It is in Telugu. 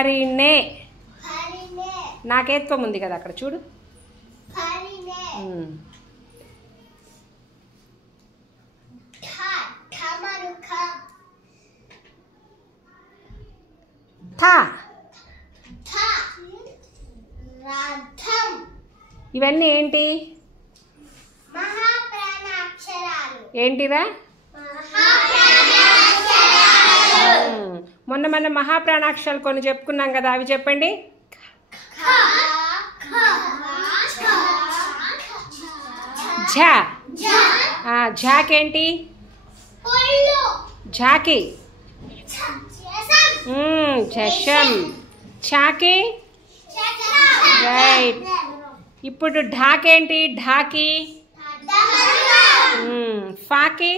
హరిణే నాకేత్వం ఉంది కదా అక్కడ చూడు. థా ఇవన్నీ ఏంటి? ఏంటిరా? మొన్న మనం మహాప్రాణాక్షరాలు కొన్ని చెప్పుకున్నాం కదా, అవి చెప్పండి. ఝా ఝాకేంటి? ఝాకి ఝషం. ఛాకి రైట్. ఇప్పుడు ఢాకేంటి? ఢాకి. ఫాకి